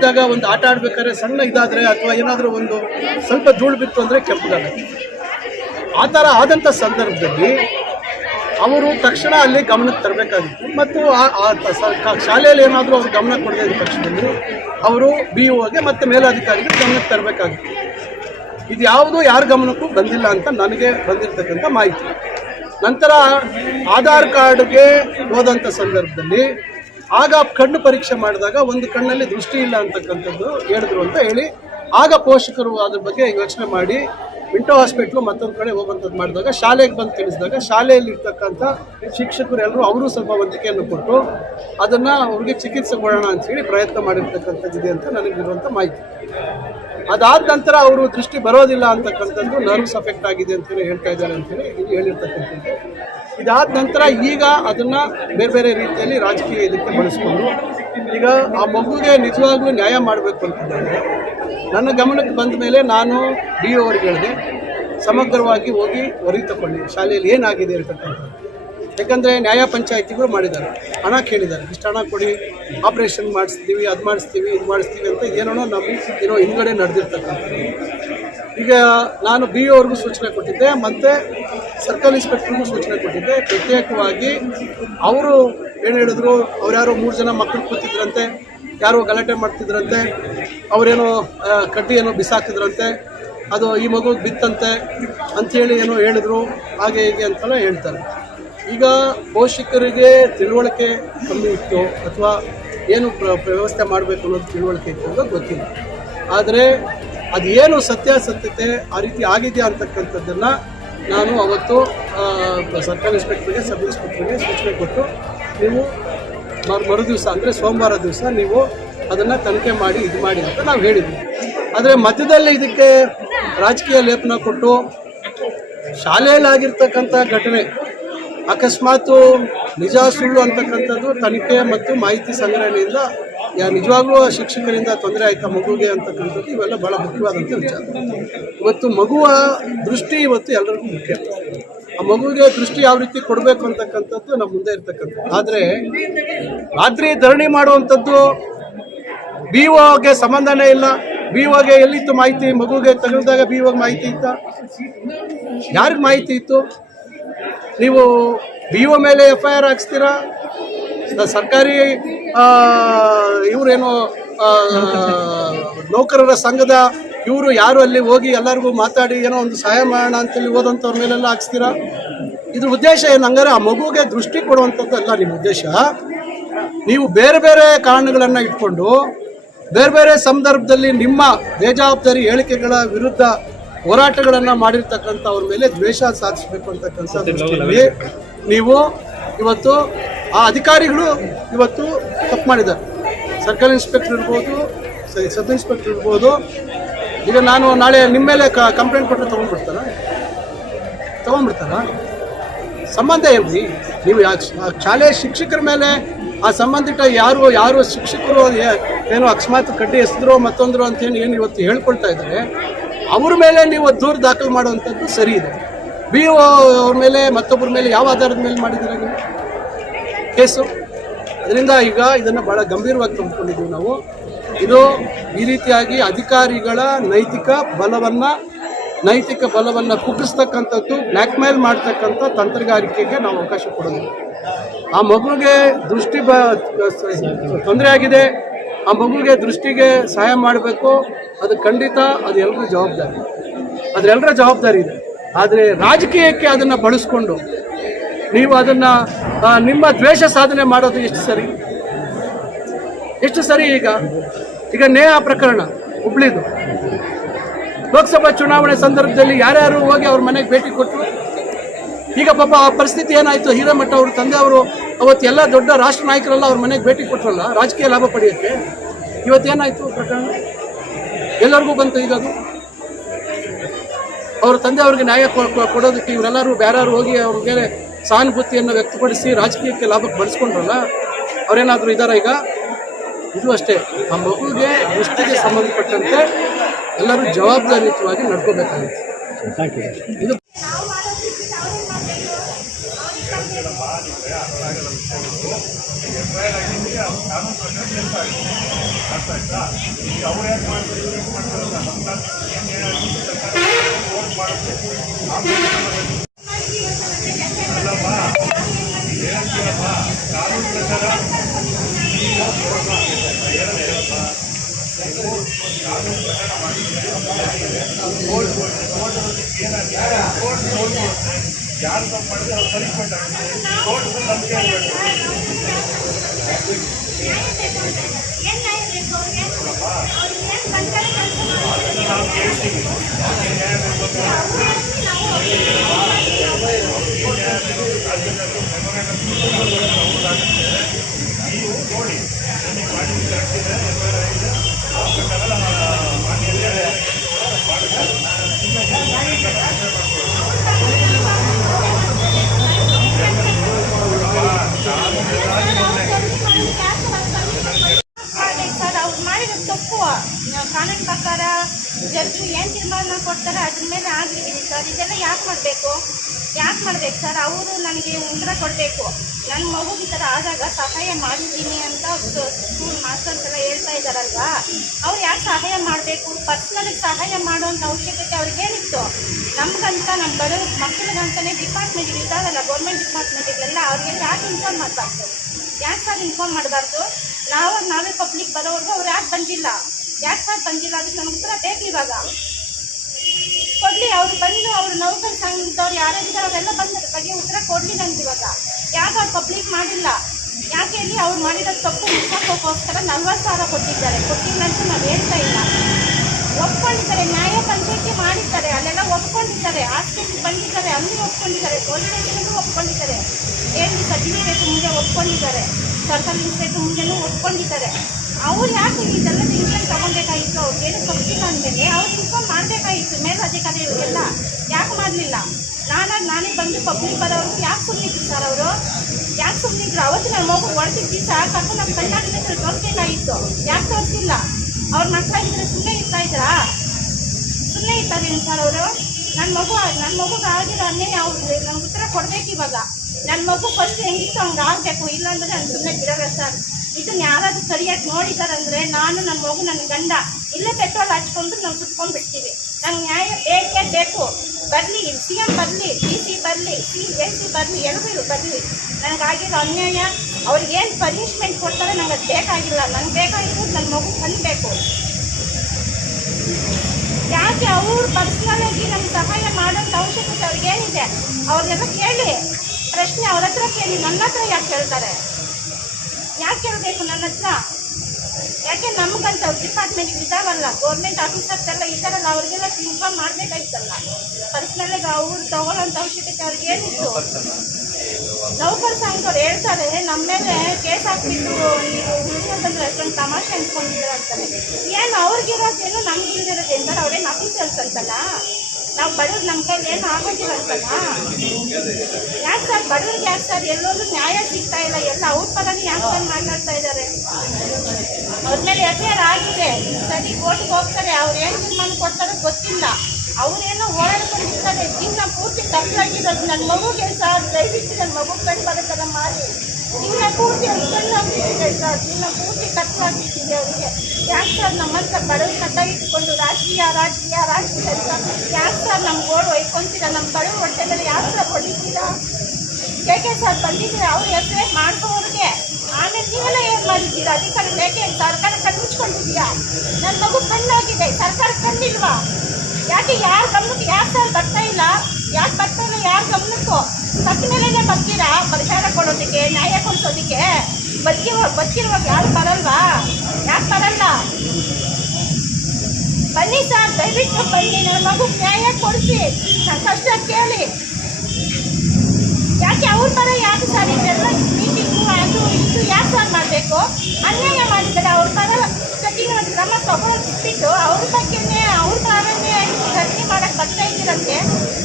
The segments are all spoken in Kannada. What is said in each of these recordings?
ಇದ್ದಾಗ ಒಂದು ಆಟ ಆಡ್ಬೇಕಾದ್ರೆ ಸಣ್ಣ ಇದಾದರೆ ಅಥವಾ ಏನಾದರೂ ಒಂದು ಸ್ವಲ್ಪ ಧೂಳು ಬಿತ್ತು ಅಂದರೆ ಕೆಂಪಗಾಗುತ್ತೆ. ಆ ಥರ ಆದಂಥ ಸಂದರ್ಭದಲ್ಲಿ ಅವರು ತಕ್ಷಣ ಅಲ್ಲಿ ಗಮನಕ್ಕೆ ತರಬೇಕಾಗಿತ್ತು. ಮತ್ತು ಶಾಲೆಯಲ್ಲಿ ಏನಾದರೂ ಅವರು ಗಮನ ಕೊಡದೇ ಇದ್ದ ಪಕ್ಷದಲ್ಲಿ ಅವರು BOಗೆ ಮತ್ತು ಮೇಲಾಧಿಕಾರಿಗೆ ಗಮನಕ್ಕೆ ತರಬೇಕಾಗಿತ್ತು. ಇದು ಯಾವುದೂ ಯಾರ ಗಮನಕ್ಕೂ ಬಂದಿಲ್ಲ ಅಂತ ನನಗೆ ಬಂದಿರತಕ್ಕಂಥ ಮಾಹಿತಿ. ನಂತರ ಆಧಾರ್ ಕಾರ್ಡ್ಗೆ ಹೋದಂಥ ಸಂದರ್ಭದಲ್ಲಿ ಆಗ ಕಣ್ಣು ಪರೀಕ್ಷೆ ಮಾಡಿದಾಗ ಒಂದು ಕಣ್ಣಲ್ಲಿ ದೃಷ್ಟಿ ಇಲ್ಲ ಅಂತಕ್ಕಂಥದ್ದು ಹೇಳಿದ್ರು ಅಂತ ಹೇಳಿ ಆಗ ಪೋಷಕರು ಅದ್ರ ಬಗ್ಗೆ ಯೋಚನೆ ಮಾಡಿ ಮಿಂಟೋ ಹಾಸ್ಪಿಟ್ಲು ಮತ್ತೊಂದು ಕಡೆ ಹೋಗುವಂಥದ್ದು ಮಾಡಿದಾಗ ಶಾಲೆಗೆ ಬಂದು ತಿಳಿಸಿದಾಗ ಶಾಲೆಯಲ್ಲಿ ಇರ್ತಕ್ಕಂಥ ಶಿಕ್ಷಕರು ಎಲ್ಲರೂ ಅವರು ಸ್ವಲ್ಪ ವಂತಿಕೆಯನ್ನು ಕೊಟ್ಟು ಅದನ್ನು ಅವ್ರಿಗೆ ಚಿಕಿತ್ಸೆ ಕೊಡೋಣ ಅಂಥೇಳಿ ಪ್ರಯತ್ನ ಮಾಡಿರ್ತಕ್ಕಂಥದ್ದಿದೆ ಅಂತ ನನಗಿರುವಂಥ ಮಾಹಿತಿ. ಅದಾದ ನಂತರ ಅವರು ದೃಷ್ಟಿ ಬರೋದಿಲ್ಲ ಅಂತಕ್ಕಂಥದ್ದು ನರ್ವ್ಸ್ ಅಫೆಕ್ಟ್ ಆಗಿದೆ ಅಂತೇಳಿ ಹೇಳ್ತಾ ಇದ್ದಾರೆ ಅಂತೇಳಿ ಇಲ್ಲಿ ಹೇಳಿರ್ತಕ್ಕಂಥದ್ದು. ಇದಾದ ನಂತರ ಈಗ ಅದನ್ನು ಬೇರೆ ಬೇರೆ ರೀತಿಯಲ್ಲಿ ರಾಜಕೀಯ ಇದಕ್ಕೆ ಬಳಸ್ಕೊಂಡು ಈಗ ಆ ಮಗುಗೆ ನಿಜವಾಗ್ಲೂ ನ್ಯಾಯ ಮಾಡಬೇಕು ಅಂತಂದರೆ ನನ್ನ ಗಮನಕ್ಕೆ ಬಂದ ಮೇಲೆ ನಾನು BO ಅವ್ರಿಗೆ ಹೇಳಿದೆ, ಸಮಗ್ರವಾಗಿ ಹೋಗಿ ವರದಿ ತಗೊಂಡು ಶಾಲೆಯಲ್ಲಿ ಏನಾಗಿದೆ ಅಂತಕ್ಕಂಥದ್ದು. ಯಾಕಂದರೆ ನ್ಯಾಯ ಪಂಚಾಯಿತಿಗಳು ಮಾಡಿದ್ದಾರೆ, ಹಣ ಕೇಳಿದ್ದಾರೆ, ಇಷ್ಟು ಹಣ ಕೊಡಿ, ಆಪ್ರೇಷನ್ ಮಾಡಿಸ್ತೀವಿ, ಅದು ಮಾಡಿಸ್ತೀವಿ, ಇದು ಮಾಡಿಸ್ತೀವಿ ಅಂತ ಏನೋ ನಮಗೆ ಹಿಂದ್ಗಡೆ ನಡೆದಿರ್ತಕ್ಕಂಥದ್ದು. ಈಗ ನಾನು BO ಅವ್ರಿಗೂ ಸೂಚನೆ ಕೊಟ್ಟಿದ್ದೆ ಮತ್ತು ಸರ್ಕಲ್ ಇನ್ಸ್ಪೆಕ್ಟರ್ಗೂ ಸೂಚನೆ ಕೊಟ್ಟಿದ್ದೆ. ಪ್ರತ್ಯೇಕವಾಗಿ ಅವರು ಏನು ಹೇಳಿದ್ರು, ಅವ್ರ್ಯಾರೋ 3 ಜನ ಮಕ್ಕಳು ಕೂತಿದ್ರಂತೆ, ಯಾರೋ ಗಲಾಟೆ ಮಾಡ್ತಿದ್ರಂತೆ, ಅವರೇನೋ ಕಡ್ಡಿ ಏನೋ ಬಿಸಾಕಿದ್ರಂತೆ, ಅದು ಈ ಮಗುಗೆ ಬಿತ್ತಂತೆ ಅಂಥೇಳಿ ಏನೋ ಹೇಳಿದ್ರು, ಹಾಗೆ ಹೀಗೆ ಅಂತೆಲ್ಲ ಹೇಳ್ತಾರೆ. ಈಗ ಪೋಷಕರಿಗೆ ತಿಳುವಳಿಕೆ ಕಮ್ಮಿ ಇತ್ತು ಅಥವಾ ಏನು ವ್ಯವಸ್ಥೆ ಮಾಡಬೇಕು ಅನ್ನೋದು ತಿಳುವಳಿಕೆ ಇತ್ತು ಅನ್ನೋದು ಗೊತ್ತಿಲ್ಲ. ಆದರೆ ಅದೇನು ಸತ್ಯಾಸತ್ಯತೆ ಆ ರೀತಿ ಆಗಿದೆಯಾ ಅಂತಕ್ಕಂಥದ್ದನ್ನು ನಾನು ಅವತ್ತು ಸರ್ಕಲ್ ಇನ್ಸ್ಪೆಕ್ಟ್ರಿಗೆ, ಸಬ್ ಇನ್ಸ್ಪೆಕ್ಟ್ರಿಗೆ ಸೂಚನೆ ಕೊಟ್ಟು ನೀವು ಮರು ದಿವಸ ಅಂದರೆ ಸೋಮವಾರ ದಿವಸ ನೀವು ಅದನ್ನು ತನಿಖೆ ಮಾಡಿ ಇದು ಮಾಡಿ ಅಂತ ನಾವು ಹೇಳಿದ್ವಿ. ಆದರೆ ಮಧ್ಯದಲ್ಲಿ ಇದಕ್ಕೆ ರಾಜಕೀಯ ಲೇಪನ ಕೊಟ್ಟು ಶಾಲೆಯಲ್ಲಾಗಿರ್ತಕ್ಕಂಥ ಘಟನೆ ಅಕಸ್ಮಾತು ನಿಜ ಸುಳ್ಳು ಅಂತಕ್ಕಂಥದ್ದು ತನಿಖೆ ಮತ್ತು ಮಾಹಿತಿ ಸಂಗ್ರಹಣೆಯಿಂದ ನಿಜವಾಗ್ಲೂ ಶಿಕ್ಷಕರಿಂದ ತೊಂದರೆ ಆಯ್ತಾ ಮಗುಗೆ ಅಂತಕ್ಕಂಥದ್ದು ಇವೆಲ್ಲ ಭಾಳ ಮುಖ್ಯವಾದಂಥ ವಿಚಾರ. ಇವತ್ತು ಮಗುವ ದೃಷ್ಟಿ ಇವತ್ತು ಎಲ್ಲರಿಗೂ ಮುಖ್ಯ. ಆ ಮಗುವಿಗೆ ದೃಷ್ಟಿ ಯಾವ ರೀತಿ ಕೊಡಬೇಕು ಅಂತಕ್ಕಂಥದ್ದು ನಮ್ಮ ಮುಂದೆ ಇರ್ತಕ್ಕಂಥದ್ದು. ಆದರೆ ರಾತ್ರಿ ಧರಣಿ ಮಾಡುವಂಥದ್ದು BOಗೆ ಸಂಬಂಧನೇ ಇಲ್ಲ. BOಗೆ ಎಲ್ಲಿತ್ತು ಮಾಹಿತಿ? ಮಗುಗೆ ತಗೊಂಡಾಗ BOಗೆ ಮಾಹಿತಿ ಇತ್ತ? ಯಾರಿಗೆ ಮಾಹಿತಿ ಇತ್ತು? ನೀವು BO ಮೇಲೆ FIR ಹಾಕ್ಸ್ತೀರಾ? ಸರ್ಕಾರಿ ಇವರೇನೋ ನೌಕರರ ಸಂಘದ ಇವರು ಯಾರು ಅಲ್ಲಿ ಹೋಗಿ ಎಲ್ಲರಿಗೂ ಮಾತಾಡಿ ಏನೋ ಒಂದು ಸಹಾಯ ಮಾಡೋಣ ಅಂತೇಳಿ ಹೋದಂಥವ್ರ ಮೇಲೆಲ್ಲ ಹಾಕ್ಸ್ತೀರಾ? ಇದ್ರ ಉದ್ದೇಶ ಏನು? ಹಂಗಾರೆ ಆ ಮಗುಗೆ ದೃಷ್ಟಿ ಕೊಡುವಂಥದ್ದು ಅಲ್ಲ ನಿಮ್ಮ ಉದ್ದೇಶ. ನೀವು ಬೇರೆ ಬೇರೆ ಕಾರಣಗಳನ್ನು ಇಟ್ಕೊಂಡು ಬೇರೆ ಬೇರೆ ಸಂದರ್ಭದಲ್ಲಿ ನಿಮ್ಮ ಬೇಜವಾಬ್ದಾರಿ ಹೇಳಿಕೆಗಳ ವಿರುದ್ಧ ಹೋರಾಟಗಳನ್ನು ಮಾಡಿರ್ತಕ್ಕಂಥ ಅವ್ರ ಮೇಲೆ ದ್ವೇಷ ಸಾಧಿಸಬೇಕು ಅಂತಕ್ಕಂಥ ದೃಷ್ಟಿಯಲ್ಲಿ ನೀವು ಇವತ್ತು ಆ ಅಧಿಕಾರಿಗಳು ಇವತ್ತು ತಪ್ಪು ಮಾಡಿದ್ದಾರೆ. ಸರ್ಕಲ್ ಇನ್ಸ್ಪೆಕ್ಟರ್ ಇರ್ಬೋದು, ಸಬ್ ಇನ್ಸ್ಪೆಕ್ಟರ್ ಇರ್ಬೋದು. ಈಗ ನಾನು ನಾಳೆ ನಿಮ್ಮ ಮೇಲೆ ಕಂಪ್ಲೇಂಟ್ ಕೊಟ್ಟರೆ ತೊಗೊಂಡ್ಬಿಡ್ತಾರ? ಸಂಬಂಧ ಏನ್ರಿ? ನೀವು ಶಾಲೆಯ ಶಿಕ್ಷಕರ ಮೇಲೆ ಆ ಸಂಬಂಧಿತ ಯಾರು ಶಿಕ್ಷಕರು ಏನೋ ಅಕಸ್ಮಾತ್ ಕಡ್ಡಿ ಎಸೆದ್ರು ಮತ್ತೊಂದರು ಅಂತೇನು ಏನು ಇವತ್ತು ಹೇಳ್ಕೊಳ್ತಾ ಇದ್ದಾರೆ, ಅವ್ರ ಮೇಲೆ ನೀವು ದೂರು ದಾಖಲು ಮಾಡುವಂಥದ್ದು ಸರಿ ಇದೆ. BO ಅವ್ರ ಮೇಲೆ ಮತ್ತೊಬ್ಬರ ಮೇಲೆ ಯಾವ ಆಧಾರದ ಮೇಲೆ ಮಾಡಿದ್ದೀರ ನೀವು ಕೇಸು? ಅದರಿಂದ ಈಗ ಇದನ್ನು ಭಾಳ ಗಂಭೀರವಾಗಿ ತೆಗೆದುಕೊಂಡಿದ್ದೀವಿ ನಾವು. ಇದು ಈ ರೀತಿಯಾಗಿ ಅಧಿಕಾರಿಗಳ ನೈತಿಕ ಬಲವನ್ನು ಕುಗ್ಗಿಸ್ತಕ್ಕಂಥದ್ದು, ಬ್ಲ್ಯಾಕ್ ಮೇಲ್ ಮಾಡ್ತಕ್ಕಂಥ ತಂತ್ರಗಾರಿಕೆಗೆ ನಾವು ಅವಕಾಶ ಕೊಡೋದಿಲ್ಲ. ಆ ಮಗುಗೆ ದೃಷ್ಟಿ ತೊಂದರೆ ಆಗಿದೆ, ಆ ಮಗುಗೆ ದೃಷ್ಟಿಗೆ ಸಹಾಯ ಮಾಡಬೇಕು, ಅದು ಖಂಡಿತ ಅದು ಎಲ್ಲರ ಜವಾಬ್ದಾರಿ ಇದೆ. ಆದರೆ ರಾಜಕೀಯಕ್ಕೆ ಅದನ್ನು ಬಳಸ್ಕೊಂಡು ನೀವು ಅದನ್ನು ನಿಮ್ಮ ದ್ವೇಷ ಸಾಧನೆ ಮಾಡೋದು ಎಷ್ಟು ಸರಿ? ಈಗ ನೇಹಾ ಪ್ರಕರಣ ಹುಬ್ಳಿದು ಲೋಕಸಭಾ ಚುನಾವಣೆ ಸಂದರ್ಭದಲ್ಲಿ ಯಾರ್ಯಾರು ಹೋಗಿ ಅವ್ರ ಮನೆಗೆ ಭೇಟಿ ಕೊಟ್ಟರು. ಈಗ ಪಾಪ ಆ ಪರಿಸ್ಥಿತಿ ಏನಾಯಿತು? ಹಿರೇಮಠ ಅವ್ರ ತಂದೆ ಅವರು ಅವತ್ತು ಎಲ್ಲ ದೊಡ್ಡ ರಾಷ್ಟ್ರ ನಾಯಕರೆಲ್ಲ ಅವ್ರ ಮನೆಗೆ ಭೇಟಿ ಕೊಟ್ಟರಲ್ಲ ರಾಜಕೀಯ ಲಾಭ ಪಡೆಯೋಕ್ಕೆ. ಇವತ್ತೇನಾಯಿತು ಪ್ರಕರಣ? ಎಲ್ಲರಿಗೂ ಬಂತು. ಈಗ ಅದು ಅವ್ರ ತಂದೆ ಅವ್ರಿಗೆ ನ್ಯಾಯ ಕೊಡೋದಕ್ಕೆ ಇವರೆಲ್ಲರೂ ಬೇರೆಯವರು ಹೋಗಿ ಅವ್ರ ಮೇಲೆ ಸಹಾನುಭೂತಿಯನ್ನು ವ್ಯಕ್ತಪಡಿಸಿ ರಾಜಕೀಯಕ್ಕೆ ಲಾಭಕ್ಕೆ ಬಳಸ್ಕೊಂಡ್ರಲ್ಲ, ಅವರೇನಾದರೂ ಇದ್ದಾರಾ? ಈಗ ಇದು ಅಷ್ಟೇ. ಆ ಮಗುವಿಗೆ ದೃಷ್ಟಿಗೆ ಸಂಬಂಧಪಟ್ಟಂತೆ ಎಲ್ಲರೂ ಜವಾಬ್ದಾರಿಯುತವಾಗಿ ನಡ್ಕೋಬೇಕಾಗುತ್ತೆ. ಇದು ಯಾರು ತಪ್ಪು ಮಾಡಿದ್ರೆ ಅವ್ರು ಪನಿಷ್ಮೆಂಟ್ ಆಗುತ್ತೆ. ಕೋರ್ಟ್ಗೂ ನಂಬಿಕೆ ಇರಬೇಕು. ನಾವು ಕೇಳ್ತೀವಿ ನೀವು ನೋಡಿ ನನಗೆ ಮಾಡಿದ ಕರೆಕ್ಟ್ ಇದೆ, ಆಗಲ್ಲ ಸರ್. ಅವ್ರು ಮಾಡಿದ ತಪ್ಪು ಕಾನೂನು ಪ್ರಕಾರ ಜಡ್ಜು ಏನು ತೀರ್ಮಾನ ಕೊಡ್ತಾರೆ ಅದ್ರ ಮೇಲೆ ಆಗಿದ್ದೀನಿ ಸರ್. ಇದೆಲ್ಲ ಯಾಕೆ ಮಾಡಬೇಕು ಸರ್? ಅವರು ನನಗೆ ಉತ್ತರ ಕೊಡಬೇಕು. ನನ್ನ ಮಗುಗೆ ಈ ಥರ ಆದಾಗ ಸಹಾಯ ಮಾಡಿದ್ದೀನಿ ಅಂತ ಸ್ಕೂಲ್ ಮಾಸ್ಟರ್ಸ್ ಎಲ್ಲ ಹೇಳ್ತಾ ಇದ್ದಾರಲ್ವಾ, ಅವ್ರು ಯಾಕೆ ಸಹಾಯ ಮಾಡಬೇಕು? ಪರ್ಸ್ನಲಿಗೆ ಸಹಾಯ ಮಾಡುವಂಥ ಅವಶ್ಯಕತೆ ಅವ್ರಿಗೇನಿತ್ತು? ನಮಗಂತ ನಮ್ಮ ಬರೋ ಮಕ್ಕಳಿಗಂತಲೇ ಡಿಪಾರ್ಟ್ಮೆಂಟ್ ಇದ್ದಾರಲ್ಲ, ಗೌರ್ಮೆಂಟ್ ಡಿಪಾರ್ಟ್ಮೆಂಟಿಗೆಲ್ಲ ಅವ್ರಿಗೆಲ್ಲ ಯಾಕೆ ಇನ್ಫಾರ್ಮ್ ಮಾಡಬಾರ್ದು? ಯಾಕೆ ಸರ್ ಇನ್ಫಾರ್ಮ್ ಮಾಡಬಾರ್ದು? ನಾವೇ ಪಬ್ಲಿಕ್ ಬರೋವರೆಗೂ ಅವ್ರು ಯಾಕೆ ಬಂದಿಲ್ಲ ಅದಕ್ಕೆ ನಮ್ಗೆ ಉತ್ತರ ಬೇಕು. ಇವಾಗ ಕೊಡಲಿ, ಅವ್ರು ಬಂದು ಅವ್ರು ನೌಕರ ಸಂಘದವ್ರು ಯಾರ್ಯಾರಿದ್ದಾರೆ ಅವರೆಲ್ಲ ಬಂದ ಬಗ್ಗೆ ಉತ್ತರ ಕೊಡಲಿ ನನಗೆ. ಇವಾಗ ಯಾಕೆ ಅವ್ರು ಪಬ್ಲಿಕ್ ಮಾಡಿಲ್ಲ? ಯಾಕೆ ಹೇಳಿ? ಅವ್ರು ಮಾಡಿರೋ ತಪ್ಪು ಮುಚ್ಚಾಕೋಸ್ಕರ 40,000 ಕೊಟ್ಟಿಲ್ಲ ಅಂತ ನಾವು ಹೇಳ್ತಾ ಇಲ್ಲ. ಒಪ್ಕೊಂಡಿದ್ದಾರೆ, ನ್ಯಾಯ ಪಂಚಾಯತಿ ಮಾಡಿದ್ದಾರೆ, ಅಲ್ಲೆಲ್ಲ ಒಪ್ಕೊಂಡಿದ್ದಾರೆ, ಹಾಸ್ಪಿಟ್ಲಿಗೆ ಬಂದಿದ್ದಾರೆ, ಅಲ್ಲಿ ಒಪ್ಕೊಂಡಿದ್ದಾರೆ, ಪೊಲೀಸ್ ಸ್ಟೇಷನ್ಗೂ ಒಪ್ಕೊಂಡಿದ್ದಾರೆ, ಏನು ಸರ್ಟಿಫಿಕೇಟ್ ಮುಂದೆ ಒಪ್ಕೊಂಡಿದ್ದಾರೆ, ಸರ್ಕಲ್ ಇನ್ಸ್ಪೆಕ್ಟರ್ ಮುಂದೆನೂ ಒಪ್ಕೊಂಡಿದ್ದಾರೆ. ಅವ್ರು ಯಾಕೆ ಇದೆಲ್ಲ ಡಿಸಿಷನ್ ತೊಗೊಬೇಕಾಗಿತ್ತು? ಅವ್ರು ಏನು ಕೊಟ್ಟಿಲ್ಲ ಅಂದಮೇಲೆ ಅವ್ರು ಇನ್ಫಾರ್ಮ್ ಮಾಡಬೇಕಾಗಿತ್ತು ಮೇಲಧಿಕಾರಿಗಳಿಗೆಲ್ಲ. ಯಾಕೆ ಮಾಡಲಿಲ್ಲ? ನಾನೇ ಬಂದು ಪಬ್ಲಿಕ್ ಬರೋರು ಯಾಕೆ ಸುಮ್ಮನಿದ್ರು ಸರ್? ಅವರು ಯಾಕೆ ಸುಮ್ಮನಿದ್ರು? ಅವತ್ತು ನನ್ನ ಮಗು ಹೊಡೆದಿದ್ದ ದಿವಸ ಕರ್ಕೊಂಡು ನಮ್ಮ ಕಣ್ಣಾಗಿದ್ರೆ ತೋರಿಸ್ಬೇಕಾಗಿತ್ತು. ಯಾಕೆ ತೋರಿಸಿಲ್ಲ? ಅವ್ರ ಮಕ್ಕಳಾಗಿದ್ರೆ ಸುಮ್ಮನೆ ಇರ್ತಾರೇನು ಸರ್ ಅವರು? ನನ್ನ ಮಗುಗಾಗಿರೋ ಅನ್ಯಾಯ ಅವ್ರು ನಮ್ಗೆ ಉತ್ತರ ಕೊಡಬೇಕು. ಇವಾಗ ನನ್ನ ಮಗು ಫಸ್ಟ್ ಹೆಂಗಿತ್ತು ಹಂಗೆ ಆಗಬೇಕು, ಇಲ್ಲಾಂದರೆ ನಾನು ಸುಮ್ಮನೆ ಬಿಡೋಲ್ಲ ಸರ್. ಇದನ್ನು ಯಾರಾದರೂ ಸರಿಯಾಗಿ ನೋಡಿದಾರಂದರೆ ನಾನು, ನನ್ನ ಮಗು, ನನ್ನ ಗಂಡ ಇಲ್ಲೇ ಪೆಟ್ರೋಲ್ ಹಚ್ಕೊಂಡು ನಾವು ಸುಟ್ಕೊಂಡು ಬಿಡ್ತೀವಿ. ನಂಗೆ ನ್ಯಾಯ ಬೇಕೇ ಬೇಕು. ಬರಲಿ, CM ಬರಲಿ, DC ಬರಲಿ, AC ಬರಲಿ, ಎಲ್ಲರೂ ಬರಲಿ. ನನಗಾಗಿರೋ ಅನ್ಯಾಯ ಅವ್ರಿಗೇನು ಪನಿಷ್ಮೆಂಟ್ ಕೊಡ್ತಾರೆ ನಂಗೆ ಅದು ಬೇಕಾಗಿಲ್ಲ. ನಂಗೆ ಬೇಕಾಗಿರೋದು ನನ್ನ ಮಗು ಬಂದಬೇಕು. ಯಾಕೆ ಅವ್ರು ಪರ್ಸ್ನಲಾಗಿ ನಮ್ಗೆ ಸಹಾಯ ಮಾಡೋಂಥ ಅವಶ್ಯಕತೆ ಅವ್ರಿಗೇನಿದೆ? ಅವ್ರಿಗೆಲ್ಲ ಕೇಳಿ, ಪ್ರಶ್ನೆ ಅವ್ರ ಹತ್ರ ಕೇಳಿ. ನನ್ನ ಹತ್ರ ಯಾಕೆ ಕೇಳ್ತಾರೆ? ಯಾಕೆ ಕೇಳಬೇಕು ನನ್ನ ಹತ್ರ? ಯಾಕೆ ನಮಗಂತ ಡಿಪಾರ್ಟ್ಮೆಂಟ್ಗೆ ಇದ್ದಾವಲ್ಲ, ಗೌರ್ಮೆಂಟ್ ಆಫೀಸರ್ಸ್ ಎಲ್ಲ ಇದ್ದಾರಲ್ಲ, ಅವ್ರಿಗೆಲ್ಲ ಇನ್ಫಾರ್ಮ್ ಮಾಡಬೇಕಾಗಿತ್ತಲ್ಲ. ಪರ್ಸ್ನಲಾಗಿ ಅವ್ರು ತಗೊಳ್ಳೋಂಥ ಅವಶ್ಯಕತೆ ಅವ್ರಿಗೇನಿತ್ತು? ನೌಕರ ಸಂಘದವ್ರು ಹೇಳ್ತಾರೆ ನಮ್ಮ ಮೇಲೆ ಕೇಸ್ ಹಾಕ್ಬಿಟ್ಟು ನೀವು ಹುಡುಗಂದ್ರೆ ಅಷ್ಟೊಂದು ತಮಾಷೆ ಅಂದ್ಕೊಂಡಿದ್ದೀರ ಅಂತಾರೆ. ಏನು ಅವ್ರಿಗಿರೋದೇನು ನಮಗಿಲ್ದಿರೋದು ಎಂತಾರೆ? ಅವ್ರೇನು ಆಫೀಸರ್ಸ್ ಅಂತಲ್ಲ? ನಾವು ಬಡವ್ರು ನಮ್ಮ ಕೈಲಿ ಏನು ಆಗೋದಿಲ್ಲ ಅಂತಲ್ಲ? ಯಾಕೆ ಸರ್ ಬಡವ್ರಿಗೆ ಯಾಕೆ ಸರ್ ಎಲ್ಲೋದ್ರೂ ನ್ಯಾಯ ಸಿಗ್ತಾ ಇಲ್ಲ? ಎಲ್ಲ ಅವ್ರ ಪರನೇ ಯಾಕೆ ಸರ್ ಮಾತಾಡ್ತಾ ಇದ್ದಾರೆ? ಅವ್ರ ಮೇಲೆ FIR ಆಗಿದೆ, ಸರಿ ಕೋರ್ಟ್ಗೆ ಹೋಗ್ತಾರೆ, ಅವ್ರು ಏನು ತೀರ್ಮಾನ ಕೊಡ್ತಾರೋ ಗೊತ್ತಿಲ್ಲ. ಅವರೇನೋ ಓಡಾಡ್ಕೊಂಡಿರ್ತಾರೆ. ಜೀವನ ಪೂರ್ತಿ ಕಟ್ಟಾಗಿರೋದು ನನ್ನ ಮಗುಗೆ ಸರ್. ದಯವಿಟ್ಟು ನನ್ನ ಮಗು ಕಣ್ಣು ಬರೋ ಥರ ಮಾಡಿ. ಜೀವನ ಪೂರ್ತಿ ಅವ್ರು ಕಣ್ಣಾಗ್ಬಿಟ್ಟಿದೆ ಸರ್, ಜೀವನ ಪೂರ್ತಿ ಕಟ್ಟಾಗ್ಬಿಟ್ಟಿದೆ ಅವ್ರಿಗೆ. ಯಾಕೆ ಸರ್ ನಮ್ಮಂತ ಬಡವ್ರು ಕಟ್ಟಾಗಿಟ್ಕೊಂಡು ರಾಜಕೀಯ ಅಂತ ಯಾಕೆ ಸರ್ ನಮ್ಮ ಗೋಡು ಒಯ್ಕೊಂತೀರಾ? ನಮ್ಮ ಬಡವ್ರ ಹೊಟ್ಟೆ ಮೇಲೆ ಯಾಕೆ ಸರ್ ಹೊಡಿತೀರಾ? ಏಕೆ ಸರ್ ಬಂದಿದ್ದೀರಾ? ಅವ್ರ ಹೆಸರೇ ಮಾಡಿಸೋರಿಗೆ. ಆಮೇಲೆ ನೀವೆಲ್ಲ ಏನು ಮಾಡಿದ್ದೀರಾ? ಅಧಿಕಾರಿಗಳು ಏಕೆ ಸರ್ಕಾರ ಕಣ್ಮುಚ್ಕೊಂಡಿದ್ದೀರಾ? ನನ್ನ ಮಗು ಕಣ್ಣಾಗಿದೆ, ಸರ್ಕಾರ ಕಣ್ಣಿಲ್ವಾ? ಯಾಕೆ ಯಾರ ಗಮನಕ್ಕೆ ಯಾಕೆ ಸರ್ ಬರ್ತಾ ಇಲ್ಲ? ಯಾರ ಗಮನಕ್ಕೂ? ಸತ್ತ ಮೇಲೇ ಬರ್ತೀರಾ ಪರಿಹಾರ ಕೊಡೋದಕ್ಕೆ, ನ್ಯಾಯ ಕೊಡಿಸೋದಕ್ಕೆ? ಬದುಕಿರುವಾಗ ಯಾರು ಬರಲ್ವಾ? ಯಾಕೆ ಬರಲ್ಲ? ಬನ್ನಿ ಸರ್, ದಯವಿಟ್ಟು ಬನ್ನಿ, ನನ್ನ ಮಗು ನ್ಯಾಯ ಕೊಡಿಸಿ, ನನ್ನ ಕಷ್ಟ ಕೇಳಿ. ಯಾಕೆ ಅವ್ರ ಬರ ಯಾಕೆ ಸರ್ ಇದೆಲ್ಲ ಮೀಟಿಂಗು ಅದು ಇದು ಯಾಕೆ ಸರ್ ಮಾಡಬೇಕು? ಅನ್ಯಾಯ ಮಾಡಿದ್ದಾರೆ. ಅವ್ರ ಬರ ಕಠಿಣ ಕ್ರಮ ತಗೊಳ್ಬಿಟ್ಟು ಅವ್ರ ಬಗ್ಗೆನೇ ಅವ್ರ ಕಾರಣನೇ ರಚನೆ ಮಾಡಕ್ಕೆ ಬರ್ತಾ ಇದ್ದೀರಂತೆ.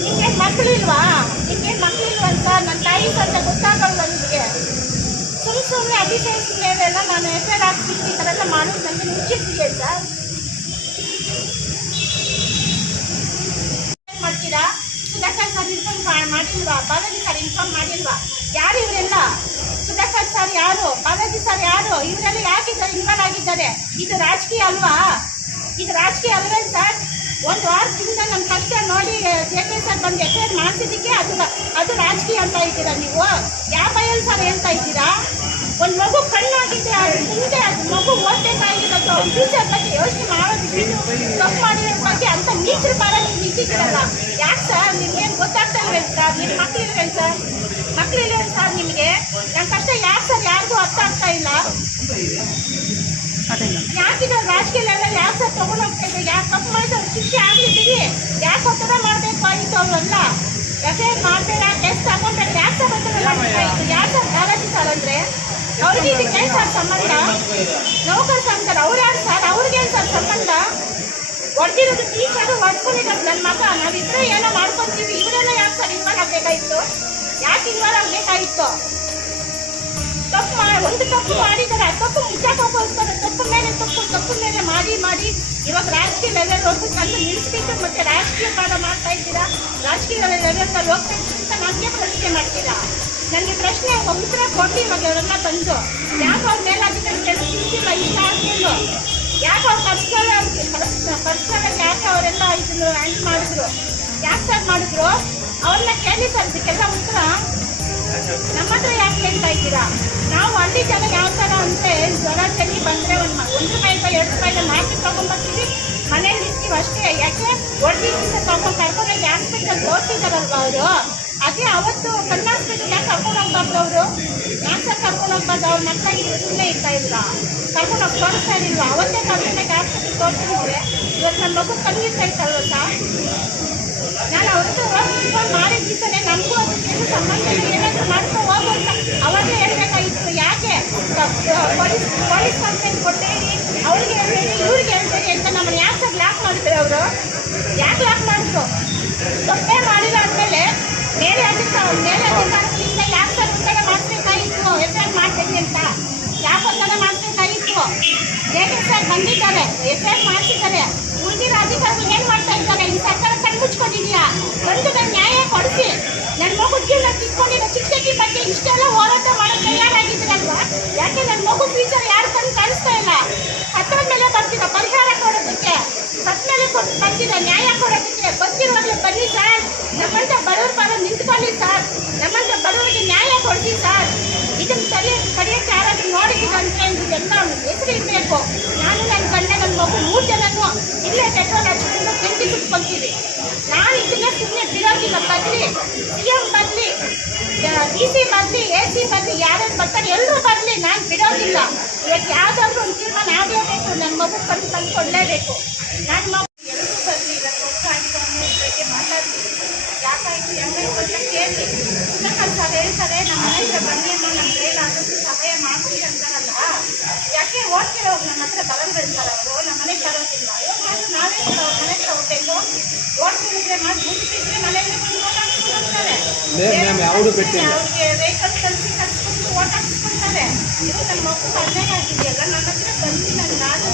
ನಿಮ್ಗೇನು ಮಕ್ಕಳಿಲ್ವಾ ಅಂತ ನನ್ನ ತಾಯಿ ಅಂತ ಗೊತ್ತಾಗಲ್ಲ ನಿಮಗೆ? ಸುಮ್ಮನೆ ಅಭಿಷೇಕ ಮೇಲೆಲ್ಲ ನಾನು FIR ಹಾಕ್ಬಿಟ್ಟು ಈ ಥರ ಎಲ್ಲ ಮಾಡೋದು ನನಗೆ ಮುಂಚಿರ್ತೀಯ ಸರ್? ಏನು ಮಾಡ್ತೀರಾ? ಸುಧಾಕರ್ ಸರ್ ಸರ್ ಇನ್ಫಾರ್ಮ್ ಮಾಡಿಲ್ವಾ? ಬಾಲಾಜಿ ಸರ್ ಇನ್ಫಾರ್ಮ್ ಮಾಡಿಲ್ವಾ? ಯಾರು ಇವರೆಲ್ಲ? ಸುಧಾಕರ್ ಸರ್ ಯಾರು? ಬಾಲಾಜಿ ಸರ್ ಯಾರು? ಇವರೆಲ್ಲ ಯಾಕೆ ಇನ್ವಾಲ್ವ್ ಆಗಿದ್ದಾರೆ? ಇದು ರಾಜಕೀಯ ಅಲ್ವಾ? ಇದು ರಾಜಕೀಯ ಅಲ್ವೇನು ಸರ್? ಒಂದು ವಾರದಿಂದ ನಮ್ಮ ಕಷ್ಟ ನೋಡಿ JK ಸರ್ ಬಂದು ಎಫ್ಐಆರ್ ಮಾಡಿಸಿದ್ದಕ್ಕೆ ಅದು ರಾಜಕೀಯ ಅಂತ ಇದ್ದೀರಾ ನೀವು? ಯಾವ ಭಯಲ್ಲಿ ಸರ್ ಹೇಳ್ತಾ ಇದ್ದೀರಾ? ಒಂದು ಮಗು ಕಣ್ಣಾಗಿದೆ, ಮುಂದೆ ಅದು ಮಗು ಓದಬೇಕಾಗಿರೋದು ಫ್ಯೂಚರ್ ಬಗ್ಗೆ ಯೋಚನೆ ಮಾಡೋದು ಬಿಟ್ಟು ತಪ್ಪು ಮಾಡಿರೋ ಬಗ್ಗೆ ಅಂತ ನೀಚರ ಬಾರ ನೀವು ನಿಂತಿದ್ದೀರಲ್ಲ. ಯಾಕೆ ಸರ್? ನಿಮ್ಗೇನು ಗೊತ್ತಾಗ್ತಾ ಇಲ್ವೇನು ಸರ್? ನಿಮ್ಮ ಮಕ್ಕಳಿಲ್ವೇನು ಸರ್? ಮಕ್ಕಳಿಲ್ವೇನು ಸರ್ ನಿಮಗೆ? ನನ್ನ ಕಷ್ಟ ಯಾಕೆ ಸರ್ ಯಾರಿಗೂ ಅರ್ಥ ಆಗ್ತಾ ಇಲ್ಲ? ಯಾಕಿದ್ರೆ ರಾಜಕೀಯ ಲೆವೆಲ್ ಯಾಕೆ ಸರ್ ತಗೊಂಡು ಹೋಗ್ತಾ ಇದ್ರು? ಯಾಕೆ ತಪ್ಪು ಮಾಡಿದವ್ರು ಶಿಕ್ಷೆ ಆಗಿದ್ದೀವಿ? ಯಾಕೆ ಒತ್ತಡ ಮಾಡಬೇಕಾಗಿತ್ತು? ಅವರೆಲ್ಲ ಎಫ್ಐಆರ್ ಮಾಡಬೇಡ, ಟೆಸ್ಟ್ ತಗೊಂಡ್ರೆ ಯಾಕೆ ಸರ್ ಒತ್ತಡ ಮಾಡಬೇಕಾಗಿತ್ತು? ಯಾಕೆ ಸರ್ ಬಾಲಾಜಿ ಸರ್ ಅಂದರೆ ಅವ್ರಿಗೆ ಇದಕ್ಕೆ ಸರ್ ಸಂಬಂಧ? ನೌಕರ ಸಂಘದ ಅವ್ರು ಯಾರು ಸರ್? ಅವ್ರಿಗೇನು ಸರ್ ಸಂಬಂಧ? ಹೊಡೆದಿರೋದು ಟೀಚರು, ಹೊಡ್ಕೊಂಡಿರೋದು ನನ್ನ ಮಗ. ನಾವಿಬ್ಬರೇ ಏನೋ ಮಾಡ್ಕೊತೀವಿ, ಇವರೆಲ್ಲ ಯಾಕೆ ಸರ್ ಇನ್ವಾಲ್ವ್ ಆಗಬೇಕಾಗಿತ್ತು? ಯಾಕೆ ಇನ್ವಾಲ್ವ್ ಆಗಬೇಕಾಗಿತ್ತು? ಒಂದು ತಪ್ಪು ಮಾಡಿದ್ದಾರೆ, ಆ ತಪ್ಪು ಮುಚ್ಚಾಕೋಸ್ಕರ ತಪ್ಪು ಮೇಲೆ ಮಾಡಿ ಇವಾಗ ರಾಜಕೀಯ ಲೆವೆಲ್ ಹೋಗ್ಬಿಟ್ಟು ಅಂತ ನಿಲ್ಲಿಸ್ಬಿಟ್ಟು ಮತ್ತೆ ರಾಜಕೀಯ ಪಾಠ ಮಾಡ್ತಾ ಇದ್ದೀರಾ. ರಾಜಕೀಯ ಲೆವೆಲ್ನಲ್ಲಿ ಹೋಗ್ತಾ ಇದ್ದೀರಿ ಅಂತ ನನಗೆ ಪ್ರಶ್ನೆ ಮಾಡ್ತೀರಾ? ನನಗೆ ಪ್ರಶ್ನೆ ಉತ್ತರ ಕೊಟ್ಟು ಇವಾಗ ಅವರೆಲ್ಲ ಬಂದು ಯಾಕೆ ಅವ್ರ ಮೇಲಾಧಿಕಾರಿ ಕೆಲಸ ಸಿಕ್ಕಿಲ್ಲ ಇಷ್ಟ ಆಗ್ತಿಲ್ಲ? ಯಾಕೆ ಅವ್ರು ಪರ್ಸನಲ್ ಯಾಕೆ ಅವರೆಲ್ಲ ಇದನ್ನು ಹ್ಯಾಂಡ್ ಮಾಡಿದ್ರು? ಯಾಕೆ ಸರ್ ಮಾಡಿದ್ರು? ಅವ್ರನ್ನ ಕೇಳಿ ಸರ್, ಇದಕ್ಕೆಲ್ಲ ಉತ್ತರ ನಮ್ಮ ಹತ್ರ ಯಾಕೆ ಹೇಳ್ತಾ ಇದ್ದೀರಾ? ನಾವು ಹಳ್ಳಿ ಜನ ಯಾವ ಥರ ಅಂದರೆ ಜ್ವರ ಚಳಿ ಬಂದರೆ ಒಂದು ರೂಪಾಯಿ 2 ರೂಪಾಯಿಗೆ ಮಾರ್ಕೆಟ್ ತೊಗೊಂಡ್ಬರ್ತೀವಿ, ಮನೇಲಿ ಇರ್ತೀವಿ ಅಷ್ಟೇ. ಯಾಕೆ ಹೊಡೆದಿದ್ದ ತೊಗೊಂಡು ಕರ್ಕೊಂಡೋಗಿ ಹಾಸ್ಪಿಟಲ್ ತೋರಿಸಿದಾರಲ್ವ ಅವರು? ಅದೇ ಅವತ್ತು ಕಣ್ಣು ಹಾಸ್ಪಿಟಲ್ ಯಾಕೆ ಕರ್ಕೊಂಡು ಹೋಗ್ಬಾರ್ದು ಅವರು? ಯಾಕೆ ಸರ್ ಕರ್ಕೊಂಡು ಹೋಗ್ಬಾರ್ದು? ಅವ್ರ ಮಕ್ಕಳಿಗೆ ಸುಮ್ಮನೆ ಇರ್ತಾ ಇದ್ರ? ಕರ್ಕೊಂಡು ಹೋಗಿ ತೋರಿಸ್ತಾ ಇರಲಿಲ್ವ? ಅವತ್ತೇ ಕರ್ಕೊಂಡೋಗಿ ಹಾಸ್ಪಿಟಲ್ ತೋರಿಸಿದ್ರೆ ಇವತ್ತು ನನ್ನ ಮಗು ಕಣ್ಣಿರ್ತಾ ಇತ್ತಲ್ವ ಸರ್? ನಾನು ಅವ್ರದ್ದು ಇನ್ಫಾರ್ಮ್ ಮಾಡಿದ ದಿವಸನೇ ನಮಗೂ ಅದಕ್ಕೆ ಸಂಬಂಧ ಏನಾದರೂ ಮಾಡ್ಕೊ ಹೋಗು ಅಂತ ಅವಾಗಲೇ ಹೇಳ್ಬೇಕಾಗಿತ್ತು. ಯಾಕೆ ಪೊಲೀಸ್ ಕಂಪ್ಲೇಂಟ್ ಕೊಟ್ಟೇರಿ, ಅವ್ರಿಗೆ ಹೇಳ್ಬೇಡಿ ಇವ್ರಿಗೆ ಹೇಳ್ಬೇಡಿ ಅಂತ ನಮ್ಮನ್ನು ಯಾಕೆ ಸರ್ ಲಾಕ್ ಮಾಡಿದ್ರು? ಅವರು ಯಾಕೆ ಲಾಕ್ ಮಾಡಿದ್ರು? ತಪ್ಪೇ ಮಾಡಿಲ್ಲ ಅಂದಮೇಲೆ ಮೇಲೆ ಅಧಿಕಾರಿಗಳಿಂದ ಯಾಕೆ ಸರ್ ಒತ್ತಡ ಮಾಡಿಸ್ಬೇಕಾಗಿತ್ತು? ಎಫ್ಐಆರ್ ಮಾಡ್ತೀನಿ ಅಂತ ಯಾಕೆ ಒತ್ತಡ ಮಾಡಿಸ್ಬೇಕಾಗಿತ್ತು? JK ಸರ್ ಬಂದಿದ್ದಾರೆ, ಎಫ್ಐಆರ್ ಮಾಡಿಸಿದ್ದಾರೆ. ಉಳಿದಿರೋ ಅಧಿಕಾರಿಗಳು ಏನು ಮಾಡ್ತಾ ಇದ್ದಾರೆ? ಈ ಸರ್ಕಾರ ಕಣ್ಮುಚ್ಕೊಂಡಿದೆಯಾ? ಬಂದು ನನ್ನ ನ್ಯಾಯ ಕೊಡಿಸಿ. ನನ್ನ ಮಗು ಜೀವನ ಕಿತ್ಕೊಂಡಿರೋ ಶಿಕ್ಷಕಿ ಬಗ್ಗೆ ಇಷ್ಟೆಲ್ಲ ಹೋರಾಟ ಮಾಡೋದು ತಯಾರಾಗಿದ್ದೀರಲ್ವಾ? ಯಾಕೆ ನನ್ನ ಮಗು ಫ್ಯೂಚರ್ ಯಾರು ಕಣ್ಣು ಕಾಣಿಸ್ತಾ ಇಲ್ಲ? ಸತ್ತ ಮೇಲೆ ಬರ್ತೀರಾ ಪರಿಹಾರ ಕೊಡೋದಕ್ಕೆ? ಸತ್ತ ಮೇಲೆ ಬರ್ತೀರಾ ನ್ಯಾಯ ಕೊಡೋದಕ್ಕೆ? ಬರ್ತಿರುವಾಗಲೇ ಬನ್ನಿ ಸರ್, ನಮ್ಮಂತ ಬಡವ್ರ ಪರ ನಿಂತ್ಕೊಳ್ಳಿ ಸರ್, ನಮ್ಮಂತ ಬಡವರಿಗೆ ನ್ಯಾಯ ಕೊಡಿಸಿ ಸರ್. ಇದನ್ನು ಕಡಿಯೋಕ್ಕೆ ಯಾರಾದ್ರೂ ನೋಡಿದ್ದೀರಂತೆ ಇದೆಲ್ಲ ಹೆಸರು ಇರಬೇಕು. ನಾನು ನನ್ನ ಗಂಡ ನನ್ನ ಮಗು 3 ಜನನು ಇಲ್ಲೇ ಪೆಟ್ರೋಲ್ ಹಚ್ಕೊಂಡು ಬೆಂಕಿ ಸುಟ್ಕೊಳ್ತೀವಿ. ನಾನು ಇದನ್ನ ಸುಮ್ಮನೆ ಬಿಡೋದಿಲ್ಲ. ಬದಲಿ CM ಬದಲಿ DC ಬದಲಿ AC ಬದಲಿ ಯಾರ್ಯಾರು ಬರ್ತಾರೆ ಎಲ್ಲರೂ ಬದಲಿ ನಾನು ಬಿಡೋದಿಲ್ಲ. ಇವತ್ತು ಯಾವುದಾದ್ರೂ ಒಂದು ತೀರ್ಮಾನ ಆಗಲೇಬೇಕು. ನನ್ನ ಮಗು ತಂದು ಕೊಡಲೇಬೇಕು. ನನ್ನ ಮಗು ಎಲ್ಲರೂ ಬರಲಿ. ನನ್ನ ಮಗು ಆಯಿತು ಅನ್ನೋ ಬಗ್ಗೆ ಮಾತಾಡ್ತೀನಿ. ಯಾಕಾಯಿತು ಹೆಂಗಾಯ್ತು ಅಂತ ಕೇಳಿ ಸುಧಾಕರ್ ಸರ್ ಹೇಳ್ತಾರೆ, ನಮ್ಮ ಮನೆಯಿಂದ ಬನ್ನಿ ಅನ್ನೋ ನಮ್ಮ ಕೈಲಾದಷ್ಟು ಸಹಾಯ ಮಾಡ್ತೀವಿ ಅಂತಾರಲ್ಲ. ಯಾಕೆ ಓದ್ತಿರೋ ನಮ್ಮ ಹತ್ರ ಬರಲ್ವೇನು ಸರ್ ಅವರು? ನಮ್ಮ ಮನೆಗೆ ಬರೋದಿಲ್ಲ. ಇವಾಗ ನಾವೇ ಅವ್ರ ಮನೆಗೆ ಹೋಗ್ಬೇಕು. ಓದ್ತಿದ್ರೆ ಮಾಡಿ ಮುಗಿಸಿದ್ರೆ ಮನೆಯಲ್ಲೇ ಬಂದು ಓಟ್ ಹಾಕ್ಸ್ಕೊಂಡು ಹೋಗ್ತಾರೆ. ಅವ್ರಿಗೆ ವೆಹಿಕಲ್ ಕಳಿಸ್ಕೊಂಡು ಓಟ್ ಹಾಕ್ಸ್ಕೊಳ್ತಾರೆ. ಇವಾಗ ನನ್ನ ಮಗು ಅನ್ಯಾಯ ಆಗಿದೆಯಲ್ಲ, ನನ್ನ ಹತ್ರ ಬಂದು ನಾನು